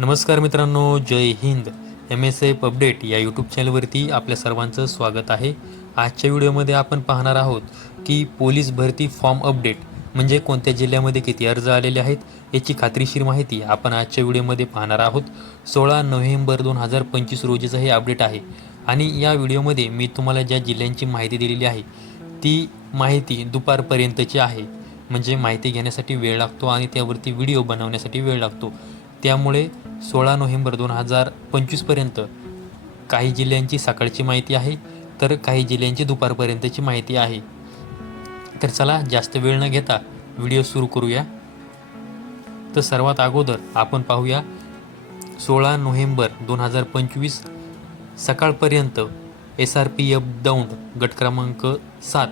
नमस्कार मित्रांनो जय Hind. M S F update या यूट्यूब चॅनलवरती आपल्या सर्वांचं स्वागत आहे. आजच्या व्हिडिओमध्ये आपण पाहणार आहोत की पोलीस भरती फॉर्म अपडेट म्हणजे कोणत्या जिल्ह्यामध्ये किती अर्ज आलेले आहेत याची खात्रीशीर माहिती आपण आजच्या व्हिडिओमध्ये पाहणार आहोत. सोळा नोव्हेंबर दोन हजार पंचवीस रोजीचं हे अपडेट आहे. आणि या व्हिडिओमध्ये मी तुम्हाला ज्या जिल्ह्यांची माहिती दिलेली आहे ती माहिती दुपारपर्यंतची आहे. म्हणजे माहिती घेण्यासाठी वेळ लागतो आणि त्यावरती व्हिडिओ बनवण्यासाठी वेळ लागतो. त्यामुळे सोळा नोव्हेंबर दोन हजार पंचवीसपर्यंत काही जिल्ह्यांची सकाळची माहिती आहे तर काही जिल्ह्यांची दुपारपर्यंतची माहिती आहे. तर चला जास्त वेळ न घेता व्हिडिओ सुरू करूया. तर सर्वात अगोदर आपण पाहूया सोळा नोव्हेंबर दोन हजार पंचवीस सकाळपर्यंत S R P F Daund गट क्रमांक सात.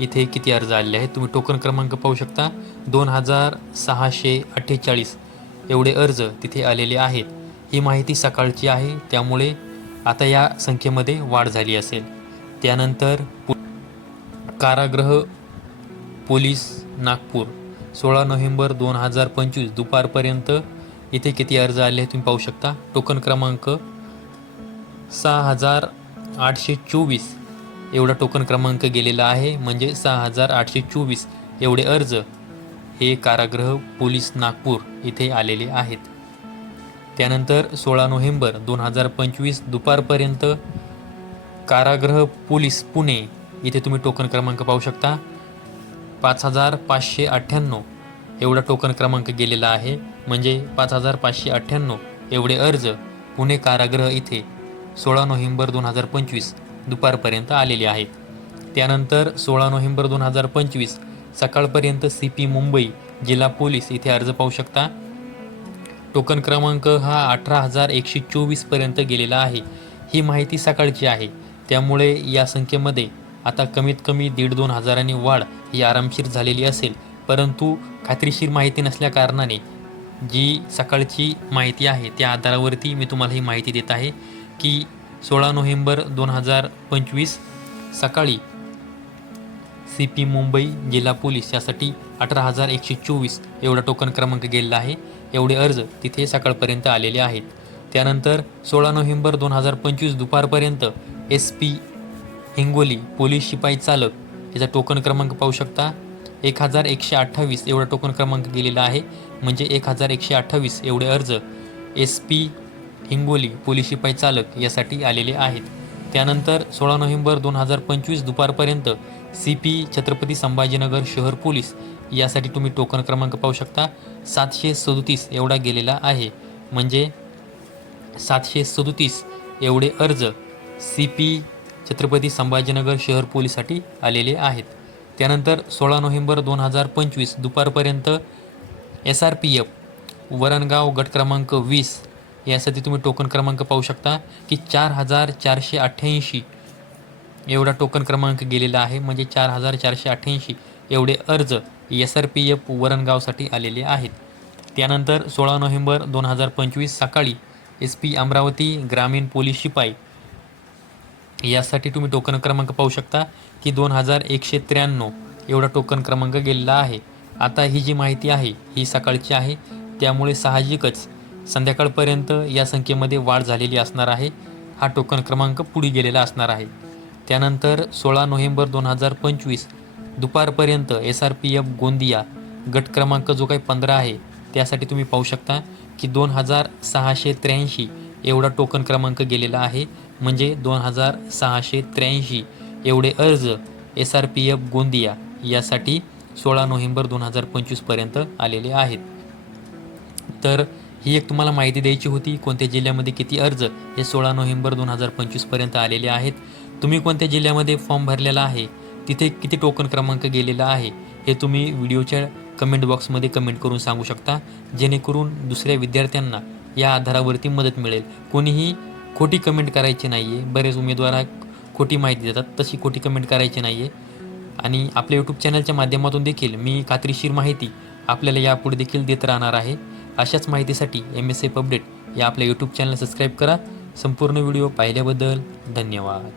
इथे किती अर्ज आलेले आहेत? तुम्ही टोकन क्रमांक पाहू शकता. दोन हजार सहाशे अठ्ठेचाळीस. एवढे अर्ज तिथे आलेले आहेत. ही माहिती सकाळची आहे त्यामुळे आता या संख्येमध्ये वाढ झाली असेल. त्यानंतर पु कारागृह पोलीस नागपूर. सोळा नोव्हेंबर दोन हजार पंचवीस दुपारपर्यंत इथे किती अर्ज आले आहेत तुम्ही पाहू शकता. टोकन क्रमांक सहा हजार आठशे चोवीस. एवढा टोकन क्रमांक गेलेला आहे म्हणजे सहा हजार आठशे चोवीस. एवढे अर्ज हे कारागृह पोलीस नागपूर इथे आलेले आहेत. त्यानंतर सोळा नोव्हेंबर दोन हजार पंचवीस दुपारपर्यंत कारागृह पोलीस पुणे इथे तुम्ही टोकन क्रमांक पाहू शकता. पाच हजार पाचशे अठ्ठ्याण्णव एवढा टोकन क्रमांक गेलेला आहे. म्हणजे पाच हजार पाचशे अठ्ठ्याण्णव एवढे अर्ज पुणे कारागृह इथे सोळा नोव्हेंबर दोन हजार पंचवीस दुपारपर्यंत आलेले आहेत. त्यानंतर सोळा नोव्हेंबर दोन हजार पंचवीस सकाळपर्यंत सी पी मुंबई जिल्हा पोलीस इथे अर्ज पाहू शकता. टोकन क्रमांक हा अठरा हजार एकशे चोवीसपर्यंत गेलेला आहे. ही माहिती सकाळची आहे. त्यामुळे या संख्येमध्ये आता कमीत कमी दीड दोन हजारांनी वाढ ही आरामशीर झालेली असेल. परंतु खात्रीशीर माहिती नसल्या कारणाने जी सकाळची माहिती आहे त्या आधारावरती मी तुम्हाला ही माहिती देत आहे की सोळा नोव्हेंबर दोन हजार पंचवीस सकाळी सी पी मुंबई जिल्हा पोलीस यासाठी अठरा हजार एकशे चोवीस एवढा टोकन क्रमांक गेलेला आहे. एवढे अर्ज तिथे सकाळपर्यंत आलेले आहेत. त्यानंतर सोळा नोव्हेंबर दोन हजार पंचवीस दुपारपर्यंत एस पी हिंगोली पोलीस शिपाई चालक याचा टोकन क्रमांक पाहू शकता. एक हजार एकशे अठ्ठावीस एवढा टोकन क्रमांक गेलेला आहे. म्हणजे एक हजार एकशे अठ्ठावीस एवढे अर्ज एस पी हिंगोली पोलीस शिपाई चालक यासाठी आलेले आहेत. त्यानंतर सोळा नोव्हेंबर दोन हजार पंचवीस दुपारपर्यंत सी पी छत्रपती संभाजीनगर शहर पोलीस यासाठी तुम्ही टोकन क्रमांक पाहू शकता. सातशे सदोतीस एवढा गेलेला आहे. म्हणजे सातशे सदोतीस एवढे अर्ज सी पी छत्रपती संभाजीनगर शहर पोलीससाठी आलेले आहेत. त्यानंतर सोळा नोव्हेंबर दोन हजार पंचवीस दुपारपर्यंत S R P F Varangaon गट क्रमांक वीस यासाठी तुम्ही टोकन क्रमांक पाहू शकता की चार हजार चारशे अठ्ठ्याऐंशी एवढा टोकन क्रमांक गेलेला आहे. म्हणजे चार हजार चारशे अठ्ठ्याऐंशी एवढे अर्ज एस आर पी एफ वरणगावसाठी आलेले आहेत. त्यानंतर सोळा नोव्हेंबर दोन हजार पंचवीस सकाळी एस पी अमरावती ग्रामीण पोलीस शिपाई यासाठी तुम्ही टोकन क्रमांक पाहू शकता की दोन हजार एकशे त्र्याण्णव एवढा टोकन क्रमांक गेलेला आहे. आता ही जी माहिती आहे ही सकाळची आहे. त्यामुळे साहजिकच संध्याकाळपर्यंत या संख्येमध्ये वाढ झालेली असणार आहे. हा टोकन क्रमांक पुढे गेलेला असणार आहे. त्यानंतर सोळा नोव्हेंबर दोन हजार पंचवीस दुपारपर्यंत S R P F Gondia गट क्रमांक जो काही पंधरा आहे त्यासाठी तुम्ही पाहू शकता की दोन हजार सहाशे त्र्याऐंशी एवढा टोकन क्रमांक गेलेला आहे. म्हणजे दोन हजार सहाशे त्र्याऐंशी एवढे अर्ज S R P F Gondia यासाठी सोळा नोव्हेंबर दोन हजार पंचवीसपर्यंत आलेले आहेत. तर ही एक तुम्हाला माहिती द्यायची होती कोणत्या जिल्ह्यामध्ये किती अर्ज हे सोळा नोव्हेंबर दोन हजार पंचवीसपर्यंत आलेले आहेत. तुम्ही कोणत्या जिल्ह्यामध्ये फॉर्म भरलेला आहे तिथे किती टोकन क्रमांक गेलेला आहे हे तुम्ही व्हिडिओच्या कमेंट बॉक्समध्ये कमेंट करून सांगू शकता. जेणेकरून दुसऱ्या विद्यार्थ्यांना या आधारावरती मदत मिळेल. कोणीही खोटी कमेंट करायची नाही आहे बरेच उमेदवार खोटी माहिती देतात तशी खोटी कमेंट करायची नाही आहे आणि आपल्या यूट्यूब चॅनलच्या माध्यमातून देखील मी खात्रीशीर माहिती आपल्याला यापुढे देखील देत राहणार आहे. अशाच माहितीसाठी एम एस एफ अपडेट या आपल्या यूट्यूब चॅनल सबस्क्राईब करा. संपूर्ण व्हिडिओ पाहिल्याबद्दल धन्यवाद.